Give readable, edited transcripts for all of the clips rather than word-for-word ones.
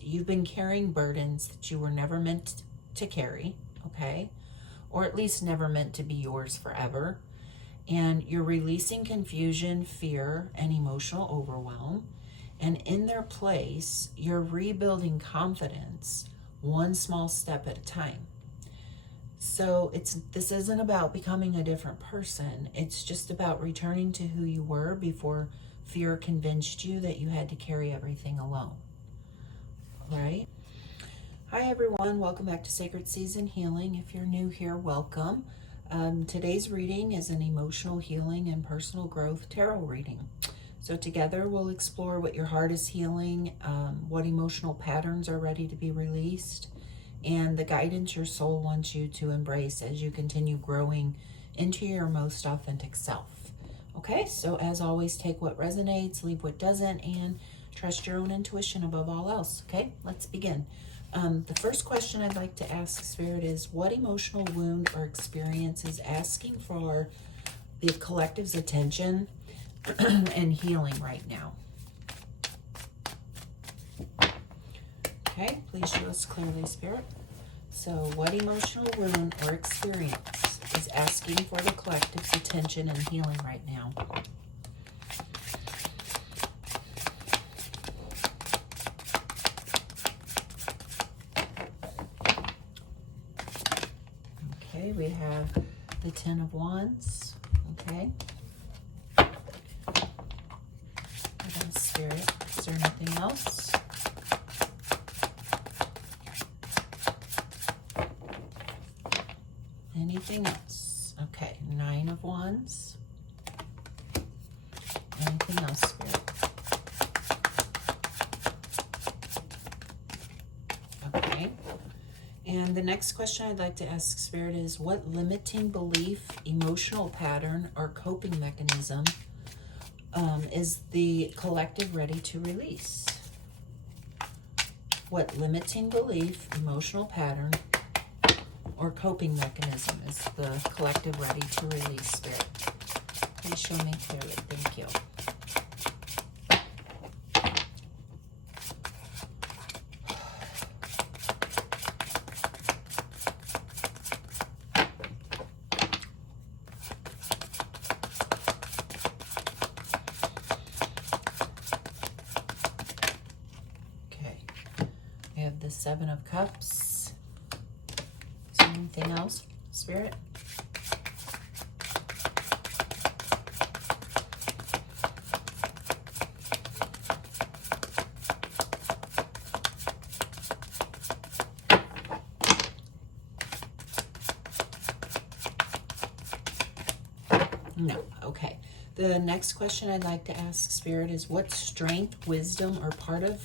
You've been carrying burdens that you were never meant to carry, okay? Or at least never meant to be yours forever. And you're releasing confusion, fear, and emotional overwhelm. And in their place, you're rebuilding confidence one small step at a time. So this isn't about becoming a different person. It's just about returning to who you were before fear convinced you that you had to carry everything alone. Right? Hi everyone, welcome back to Sacred Season Healing. If you're new here, welcome. Today's reading is an emotional healing and personal growth tarot reading. So together we'll explore what your heart is healing, what emotional patterns are ready to be released, and the guidance your soul wants you to embrace as you continue growing into your most authentic self. Okay, so as always, take what resonates, leave what doesn't, and trust your own intuition above all else. Okay, let's begin. The first question I'd like to ask Spirit is, what emotional wound or experience is asking for the collective's attention and healing right now? Okay, please show us clearly, Spirit. So what emotional wound or experience is asking for the collective's attention and healing right now? Okay, we have the Ten of Wands. Okay. Spirit, is there anything else? Anything else? Okay, Nine of Wands. Anything else, Spirit? Okay. And the next question I'd like to ask Spirit is, what limiting belief, emotional pattern, or coping mechanism is the collective ready to release? What limiting belief, emotional pattern, or coping mechanism is the collective ready to release, Spirit? Please show me clearly. Thank you. We have the Seven of Cups. Is there anything else, Spirit? No. Okay. The next question I'd like to ask Spirit is, what strength, wisdom, or part of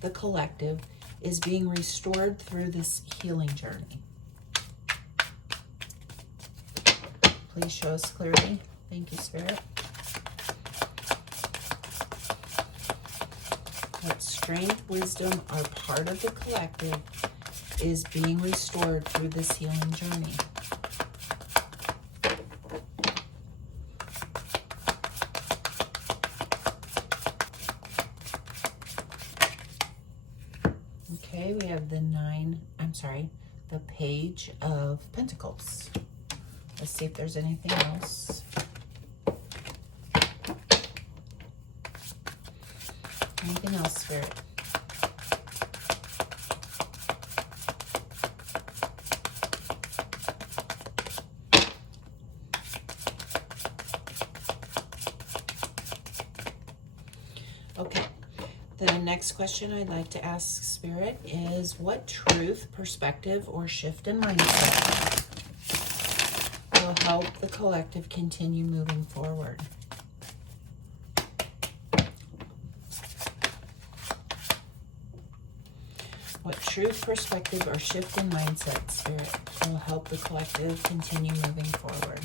the collective is being restored through this healing journey? Please show us clearly. Thank you, Spirit. What strength, wisdom, or part of the collective is being restored through this healing journey? Okay, we have the the Page of Pentacles. Let's see if there's anything else. Anything else, Spirit? Okay. The next question I'd like to ask Spirit is, what truth, perspective, or shift in mindset will help the collective continue moving forward? What truth, perspective, or shift in mindset, Spirit, will help the collective continue moving forward?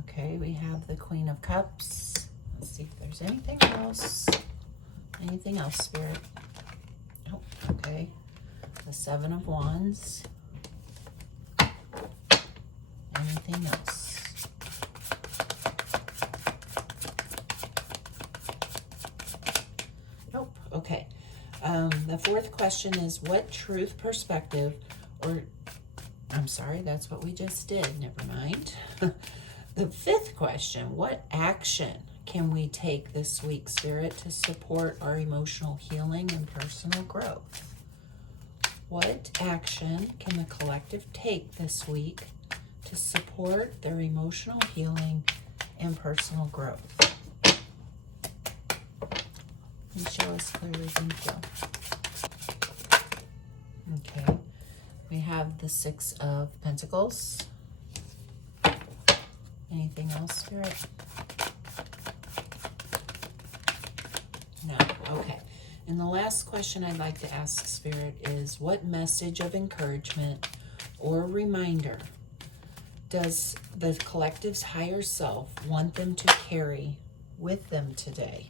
Okay, we have the Queen of Cups. Let's see if there's anything else. Anything else, Spirit? Oh, okay. The Seven of Wands. anything else? Nope. Okay. The fourth question is, what truth, perspective, or I'm sorry, that's what we just did. Never mind. The fifth question, what action can we take this week, Spirit, to support our emotional healing and personal growth? What action can the collective take this week to support their emotional healing and personal growth? And show us clearly, thank you. Okay, we have the Six of Pentacles. Anything else, Spirit? No, okay. And the last question I'd like to ask, Spirit, is what message of encouragement or reminder does the collective's higher self want them to carry with them today?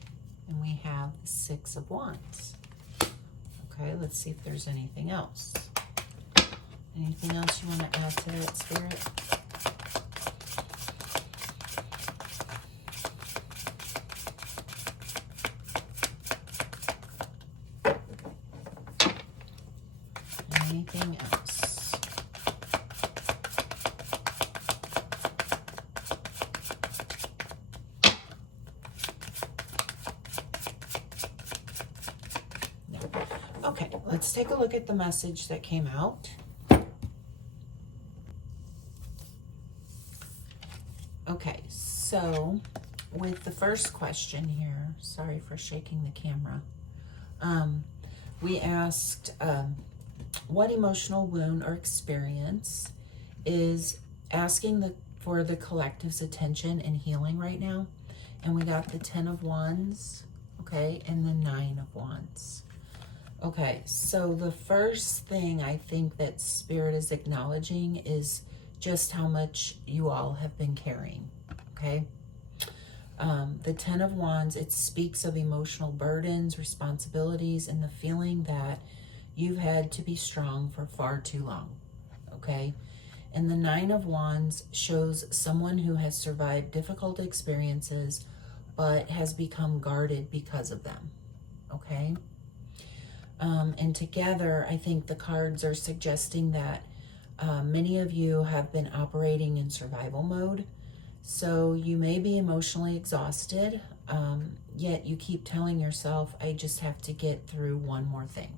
And we have the Six of Wands. Okay, let's see if there's anything else. Anything else you want to add to that, Spirit? Anything else? No. Okay, let's take a look at the message that came out. Okay, so with the first question here, sorry for shaking the camera, we asked what emotional wound or experience is asking for the collective's attention and healing right now. And we got the 10 of Wands, okay, and the 9 of Wands. Okay, so the first thing I think that Spirit is acknowledging is just how much you all have been carrying, okay? The 10 of Wands, it speaks of emotional burdens, responsibilities, and the feeling that you've had to be strong for far too long, okay? And the 9 of Wands shows someone who has survived difficult experiences but has become guarded because of them, okay? And together, I think the cards are suggesting that many of you have been operating in survival mode. So you may be emotionally exhausted, yet you keep telling yourself, I just have to get through one more thing.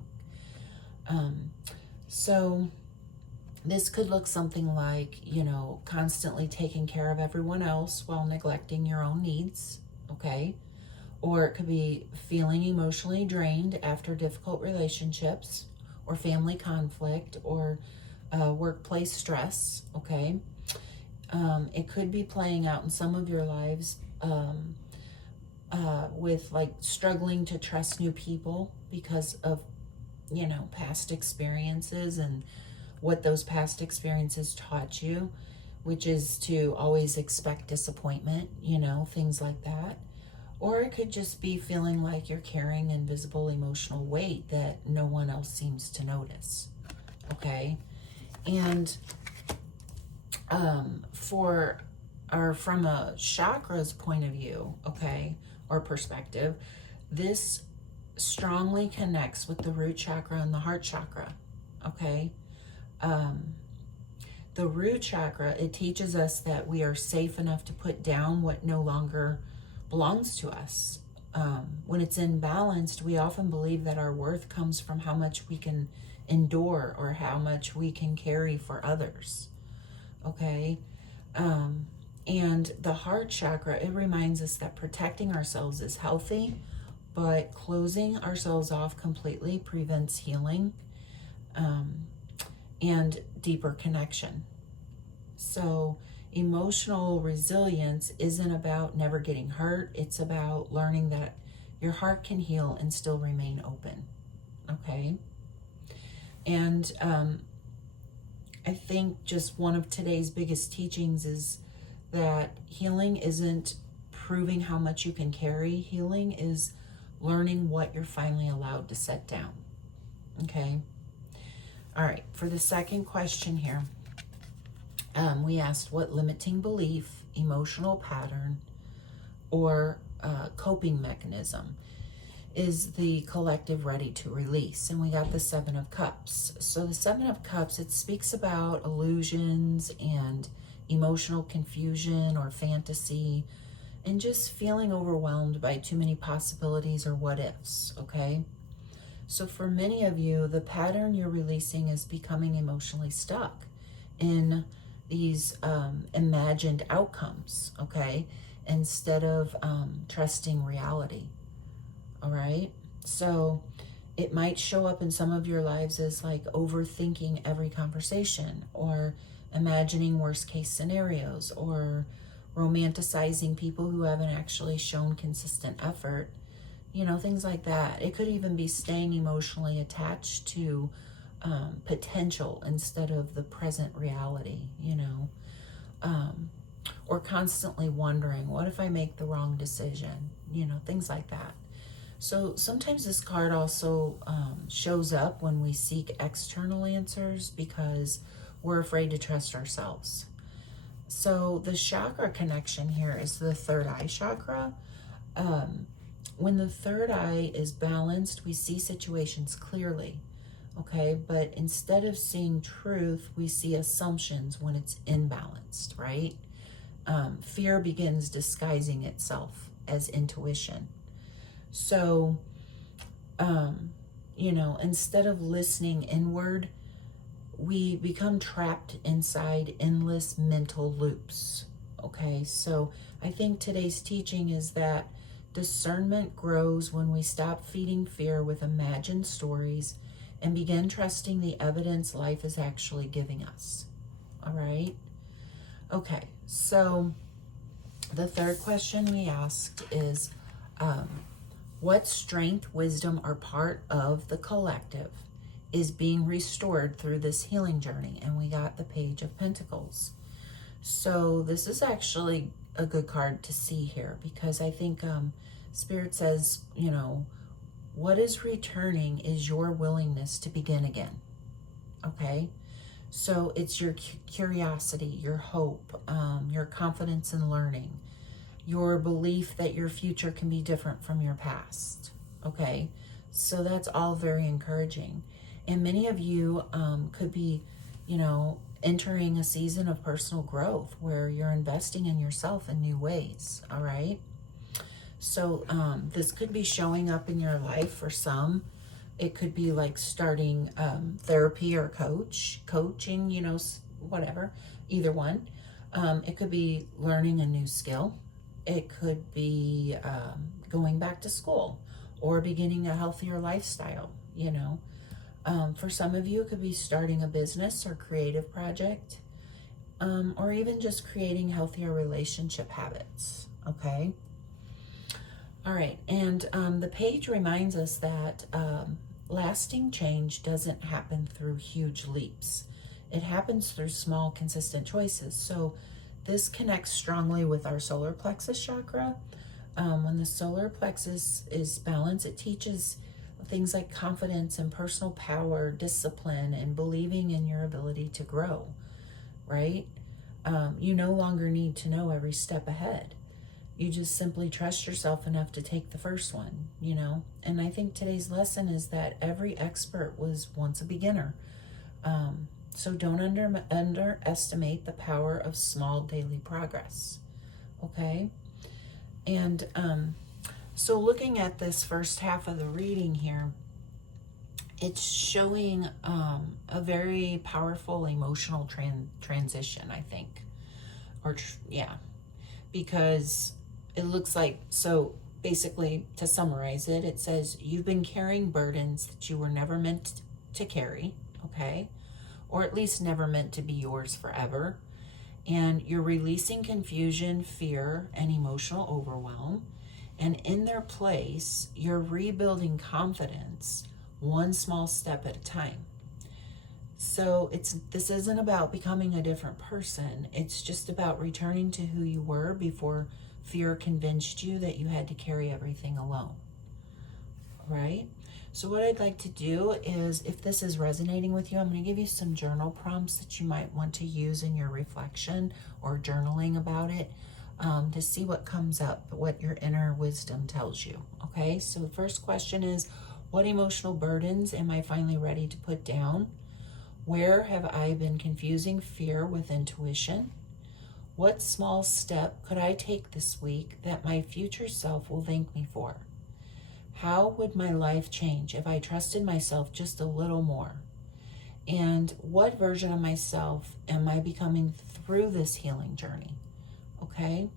So this could look something like, you know, constantly taking care of everyone else while neglecting your own needs, okay? Or it could be feeling emotionally drained after difficult relationships or family conflict or workplace stress, okay? It could be playing out in some of your lives with like struggling to trust new people because of, you know, past experiences and what those past experiences taught you, which is to always expect disappointment, you know, things like that. Or it could just be feeling like you're carrying invisible emotional weight that no one else seems to notice, okay? And from a chakra's point of view, okay, or perspective, this strongly connects with the root chakra and the heart chakra, okay? The root chakra, it teaches us that we are safe enough to put down what no longer belongs to us. When it's imbalanced, we often believe that our worth comes from how much we can endure or how much we can carry for others, okay? And the heart chakra, it reminds us that protecting ourselves is healthy, but closing ourselves off completely prevents healing and deeper connection. So emotional resilience isn't about never getting hurt. It's about learning that your heart can heal and still remain open, okay? And I think just one of today's biggest teachings is that healing isn't proving how much you can carry. Healing is learning what you're finally allowed to set down, okay? All right, for the second question here, We asked what limiting belief, emotional pattern, or coping mechanism is the collective ready to release? And we got the Seven of Cups. So the Seven of Cups, it speaks about illusions and emotional confusion or fantasy and just feeling overwhelmed by too many possibilities or what ifs, okay? So for many of you, the pattern you're releasing is becoming emotionally stuck in these imagined outcomes, okay? Instead of trusting reality. All right. So it might show up in some of your lives as like overthinking every conversation, or imagining worst case scenarios, or romanticizing people who haven't actually shown consistent effort, things like that. It could even be staying emotionally attached to potential instead of the present reality, or constantly wondering, what if I make the wrong decision? Things like that. So sometimes this card also shows up when we seek external answers because we're afraid to trust ourselves. So the chakra connection here is the third eye chakra. When the third eye is balanced, we see situations clearly, okay? But instead of seeing truth, we see assumptions when it's imbalanced, right? Fear begins disguising itself as intuition. So, instead of listening inward, we become trapped inside endless mental loops. Okay, so I think today's teaching is that discernment grows when we stop feeding fear with imagined stories and begin trusting the evidence life is actually giving us. All right? Okay, so the third question we asked is, what strength, wisdom, or part of the collective is being restored through this healing journey? And we got the Page of Pentacles. So this is actually a good card to see here, because I think Spirit says, what is returning is your willingness to begin again. Okay? So it's your curiosity, your hope, your confidence in learning, your belief that your future can be different from your past. Okay, so that's all very encouraging. And many of you could be, entering a season of personal growth where you're investing in yourself in new ways. All right, so this could be showing up in your life for some. It could be like starting therapy or coaching, whatever, either one. It could be learning a new skill. It could be going back to school or beginning a healthier lifestyle, For some of you, it could be starting a business or creative project, or even just creating healthier relationship habits, okay? All right, and the page reminds us that lasting change doesn't happen through huge leaps. It happens through small, consistent choices. So this connects strongly with our solar plexus chakra. When the solar plexus is balanced, it teaches things like confidence and personal power, discipline, and believing in your ability to grow, right? You no longer need to know every step ahead. You just simply trust yourself enough to take the first one, And I think today's lesson is that every expert was once a beginner. So don't underestimate the power of small daily progress, okay? And so looking at this first half of the reading here, it's showing a very powerful emotional transition, I think. Because it looks like, so basically, to summarize it, it says, you've been carrying burdens that you were never meant to carry, okay? Or at least never meant to be yours forever. And you're releasing confusion, fear, and emotional overwhelm. And in their place, you're rebuilding confidence one small step at a time. So this isn't about becoming a different person. It's just about returning to who you were before fear convinced you that you had to carry everything alone. Right? So what I'd like to do is, if this is resonating with you, I'm going to give you some journal prompts that you might want to use in your reflection or journaling about it, to see what comes up, what your inner wisdom tells you. Okay, so the first question is, what emotional burdens am I finally ready to put down? Where have I been confusing fear with intuition? What small step could I take this week that my future self will thank me for? How would my life change if I trusted myself just a little more? And what version of myself am I becoming through this healing journey? Okay?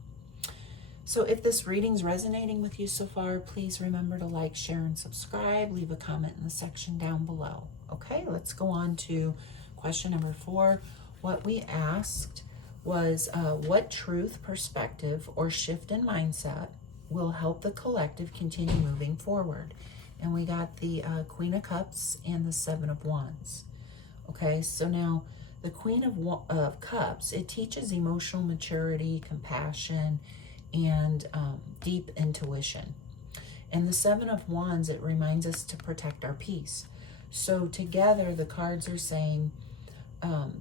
So if this reading's resonating with you so far, please remember to like, share, and subscribe. Leave a comment in the section down below. Okay, let's go on to question number 4. What we asked was, what truth, perspective, or shift in mindset will help the collective continue moving forward? And we got the Queen of Cups and the Seven of Wands. Okay, so now the Queen of Cups, it teaches emotional maturity, compassion, and deep intuition. And the Seven of Wands, it reminds us to protect our peace. So together, the cards are saying,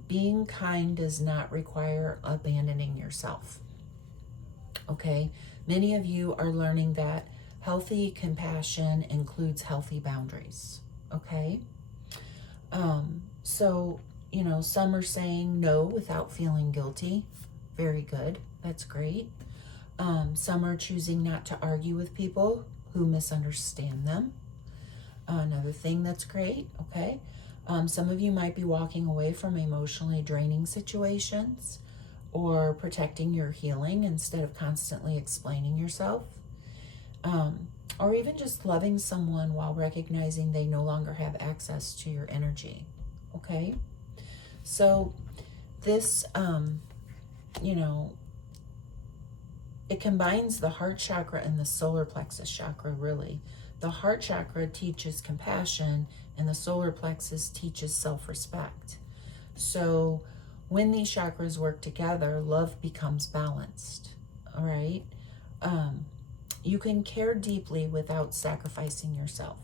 being kind does not require abandoning yourself. Okay, many of you are learning that healthy compassion includes healthy boundaries. Okay, so, you know, some are saying no without feeling guilty. Very good. That's great. Some are choosing not to argue with people who misunderstand them. Another thing that's great. Okay. Some of you might be walking away from emotionally draining situations, or protecting your healing instead of constantly explaining yourself, or even just loving someone while recognizing they no longer have access to your energy. Okay, so this, you know, it combines the heart chakra and the solar plexus chakra, really. The heart chakra teaches compassion, and the solar plexus teaches self-respect. So when these chakras work together, love becomes balanced. All right. You can care deeply without sacrificing yourself.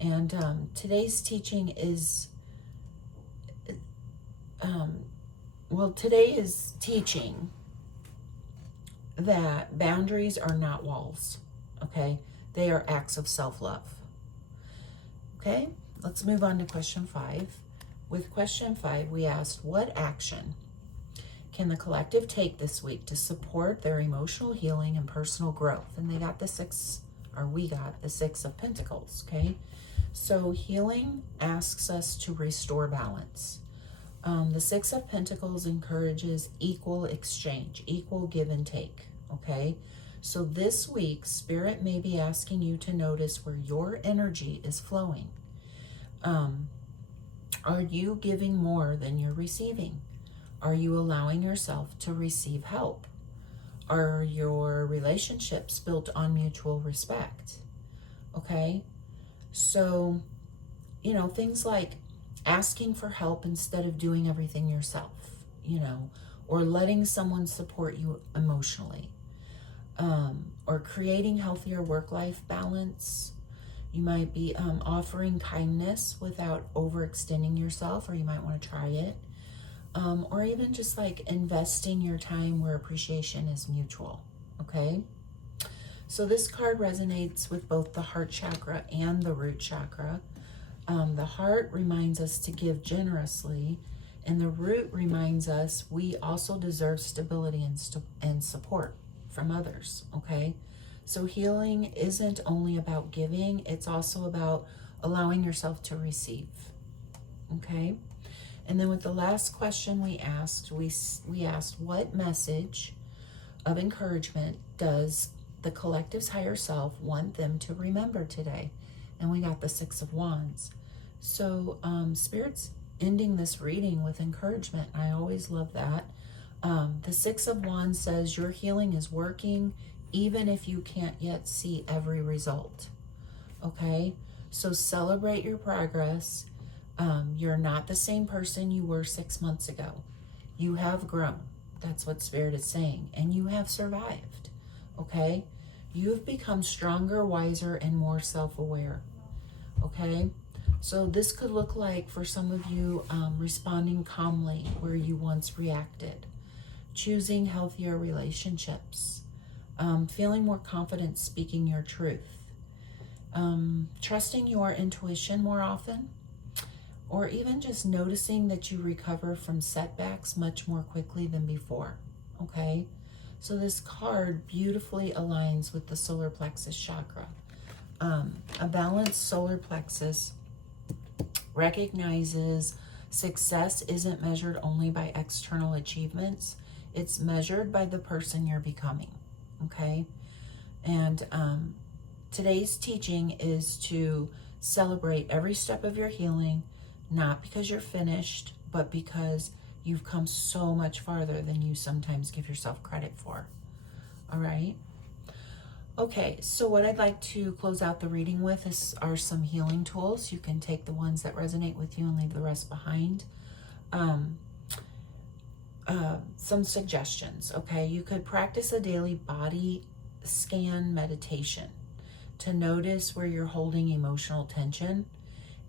And today's teaching is, today is teaching that boundaries are not walls. Okay. They are acts of self-love. Okay. Let's move on to question 5. With question 5, we asked, what action can the collective take this week to support their emotional healing and personal growth? And we got the Six of Pentacles, okay? So healing asks us to restore balance. The Six of Pentacles encourages equal exchange, equal give and take, okay? So this week, Spirit may be asking you to notice where your energy is flowing. Are you giving more than you're receiving? Are you allowing yourself to receive help? Are your relationships built on mutual respect? Okay, so, you know, things like asking for help instead of doing everything yourself, you know, or letting someone support you emotionally, or creating healthier work-life balance. You might be offering kindness without overextending yourself, or you might want to try it. Or even just like investing your time where appreciation is mutual, okay? So this card resonates with both the heart chakra and the root chakra. The heart reminds us to give generously, and the root reminds us we also deserve stability and support from others, okay? So healing isn't only about giving, it's also about allowing yourself to receive, okay? And then with the last question we asked, we asked, what message of encouragement does the collective's higher self want them to remember today? And we got the Six of Wands. So Spirit's ending this reading with encouragement. I always love that. The Six of Wands says your healing is working, even if you can't yet see every result. Okay, so celebrate your progress. You're not the same person you were 6 months ago. You have grown. That's what Spirit is saying. And you have survived. Okay, you've become stronger, wiser, and more self-aware. okay? So this could look like, for some of you, responding calmly where you once reacted, choosing healthier relationships, feeling more confident speaking your truth, trusting your intuition more often, or even just noticing that you recover from setbacks much more quickly than before, okay? So this card beautifully aligns with the solar plexus chakra. A balanced solar plexus recognizes success isn't measured only by external achievements. It's measured by the person you're becoming, okay? And today's teaching is to celebrate every step of your healing, not because you're finished, but because you've come so much farther than you sometimes give yourself credit for. All right? Okay, so what I'd like to close out the reading with are some healing tools. You can take the ones that resonate with you and leave the rest behind. Some suggestions, okay? You could practice a daily body scan meditation to notice where you're holding emotional tension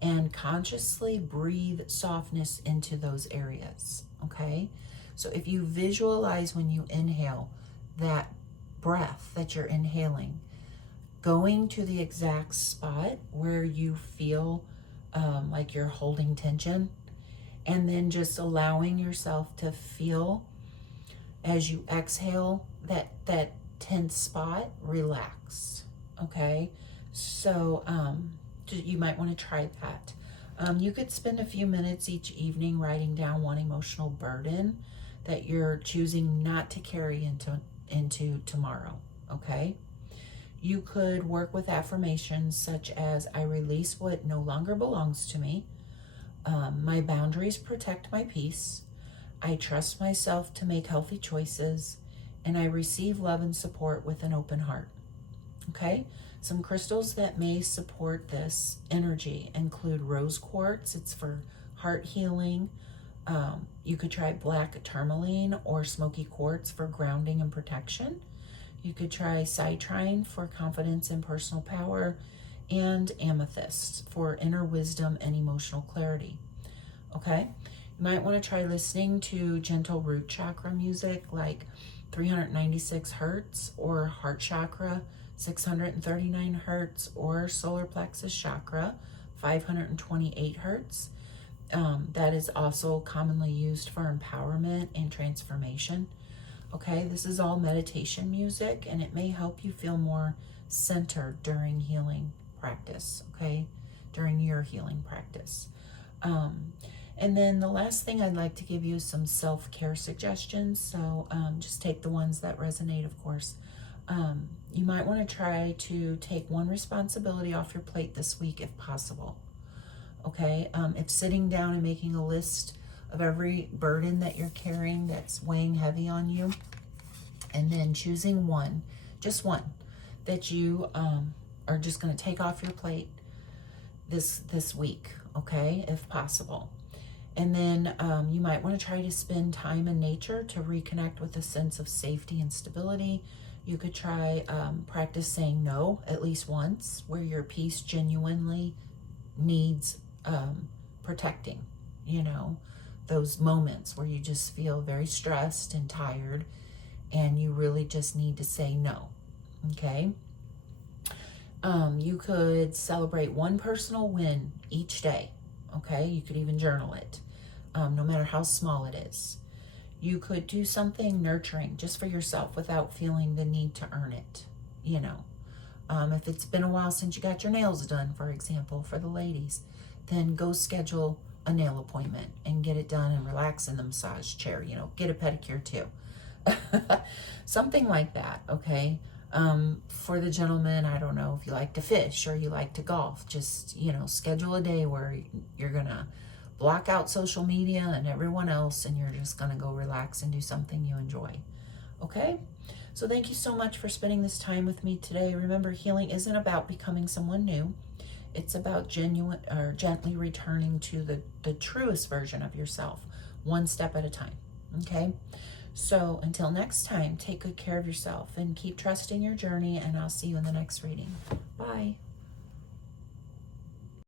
and consciously breathe softness into those areas, okay? So if you visualize when you inhale that breath that you're inhaling, going to the exact spot where you feel like you're holding tension, and then just allowing yourself to feel as you exhale that tense spot relax, okay? So you might want to try that. You could spend a few minutes each evening writing down one emotional burden that you're choosing not to carry into tomorrow, okay? You could work with affirmations such as, I release what no longer belongs to me. My boundaries protect my peace. I trust myself to make healthy choices. And I receive love and support with an open heart. Okay? Some crystals that may support this energy include rose quartz. It's for heart healing. You could try black tourmaline or smoky quartz for grounding and protection. You could try citrine for confidence and personal power, and amethyst for inner wisdom and emotional clarity. Okay? You might want to try listening to gentle root chakra music like 396 hertz or heart chakra 639 hertz or solar plexus chakra 528 hertz. That is also commonly used for empowerment and transformation. Okay, this is all meditation music, and it may help you feel more centered during healing practice, okay, during your healing practice. And then the last thing I'd like to give you is some self-care suggestions. So just take the ones that resonate, of course. You might want to try to take one responsibility off your plate this week if possible. Okay, if sitting down and making a list of every burden that you're carrying that's weighing heavy on you, and then choosing one, just one, that you are just going to take off your plate this week, okay, if possible. And then you might want to try to spend time in nature to reconnect with a sense of safety and stability. You could try practice saying no at least once, where your peace genuinely needs protecting, you know, those moments where you just feel very stressed and tired and you really just need to say no, okay? You could celebrate one personal win each day, okay? You could even journal it, no matter how small it is. You could do something nurturing just for yourself without feeling the need to earn it, you know. If it's been a while since you got your nails done, for example, for the ladies, then go schedule a nail appointment and get it done and relax in the massage chair, you know, get a pedicure too. Something like that, okay? For the gentlemen, I don't know if you like to fish or you like to golf, just, you know, schedule a day where you're gonna block out social media and everyone else, and you're just gonna go relax and do something you enjoy, okay? So thank you so much for spending this time with me today. Remember, healing isn't about becoming someone new. It's about gently returning to the truest version of yourself, one step at a time, okay? So until next time, take good care of yourself and keep trusting your journey, and I'll see you in the next reading. Bye.